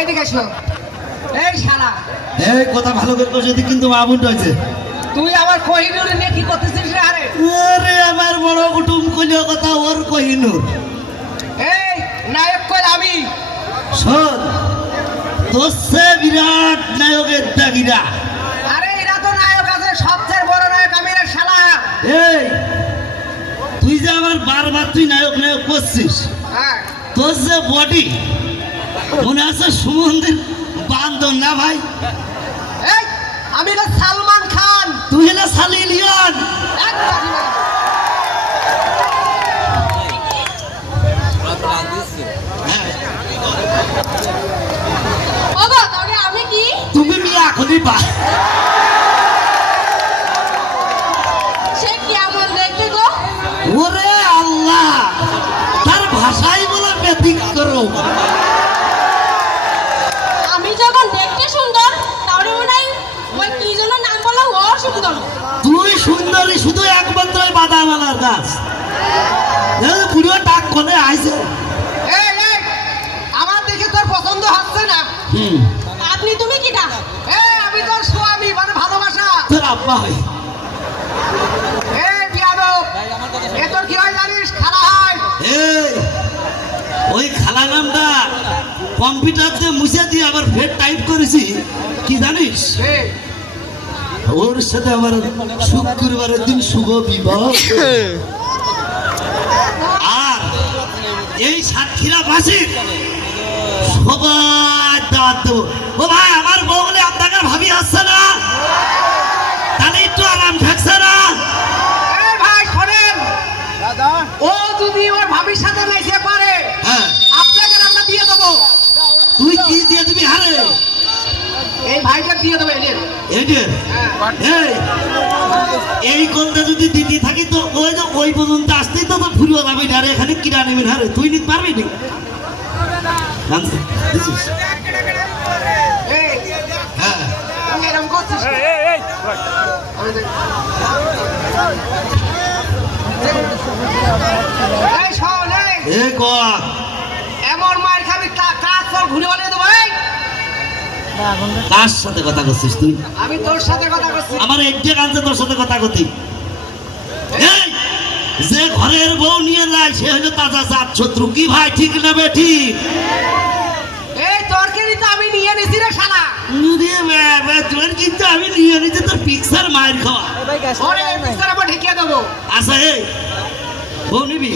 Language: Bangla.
এইদিকে এসো। এই শালা, এই কথা ভালো করে কইছ কিন্তু মামুন হইছে। তুই আমার কোহিনূর নিয়ে কি করতেছিস রে? আরে আমার বড় কুটুম কইলো কথা ওর কোহিনূর। এই নায়ক কই আমি? শোন, তোসে বিরাট নায়কের দাগিরা। আরে এরা তো নায়ক আছে, সবচেয়ে বড় নায়ক আমি রে শালা। এই তুই যে আমার বারবার তুই নায়ক নায়ক করছিস, হ্যাঁ, তোর যে বডি মনে আছে সুমন্দির বান্দর না ভাই? এই আমি রে সালমান খান। তুই না সালি লিওন। এক বাজি মারি। বাবা তাহলে আমি কি? তুমি মিয়া এখনই পা সে কেমন দেখতে গো? ওরে আল্লাহ, তার ভাষাই বলে ব্যতিক্রম। আমি যখন দেখতে সুন্দর তাহলে মনে হয় ওই কি যেন নাম বলা ও সুন্দর। তুই সুন্দরী শুধু একমাত্র বাদামালার গাছ। পুরো টাক করে আইছে। এই এই আমার দেখে তোর পছন্দ হচ্ছে না? আপনি তুমি কিটা? এই আমি তোর স্বামী, মানে ভালোবাসা। তোর আব্বা হয়। এই বিয়াদব, এ তোর কি হয় জানিস? খালা হয়। এই ওই খালা নামটা কম্পিউটার দিয়ে মুছে দিয়ে আবার ফের টাইপ করেছি, কি জানিস? এই, ওর সাথে আমার শুক্রবারের দিন শুভ বিবাহ। আর এই সাতক্ষীরা বাসীর সবাই দাওয়াত দেবো। ও ভাই, আমার বউ বলে আপনাকে ভাবি আসছে না, তাহলে একটু আরাম থাকছে না। এই ভাই শোনেন, ও যদি ওর ভাবির সাথে নাইতে পারে, হ্যাঁ, আপনাকে আমরা দিয়ে দেবো। তুই কি দিয়ে দিবি? হারে এই ভাইকে দিয়ে দেবো এদের। এদের এই কলটা যদি দিদি থাকি তো ওই যে ওই পর্যন্ত আসতেই তো ফুরিয়ে যাবে। আরে এখানে কিনা নেবেন? হারে তুই নিতে পারবি না? এই, হ্যাঁ, তুই এরকম করছিস কেন? এই শোন, এই, এ কয়া এমন মার খাবি কাজ সব ঘুরে বানিয়ে দেবো। এই, কার সাথে কথা করছিস তুই? আমি তোর সাথে কথা বলছি। আমার একটু কানছে তোর সাথে কথা করতি। এই, যে ঘরের বউ নিয়ে যায় সে হলো তাজা জাত শত্রু। কি ভাই, ঠিক না বেঠি? এই তরকারি তো আমি নিয়ে নিছি রে শালা। তোর কিন্তু আমি নিয়ে নিতে তোর পিকচার মায়ের খাওয়া। ওরে পিছনে আবার ঢেকে দেবো। আচ্ছা, এই বউ নিবি?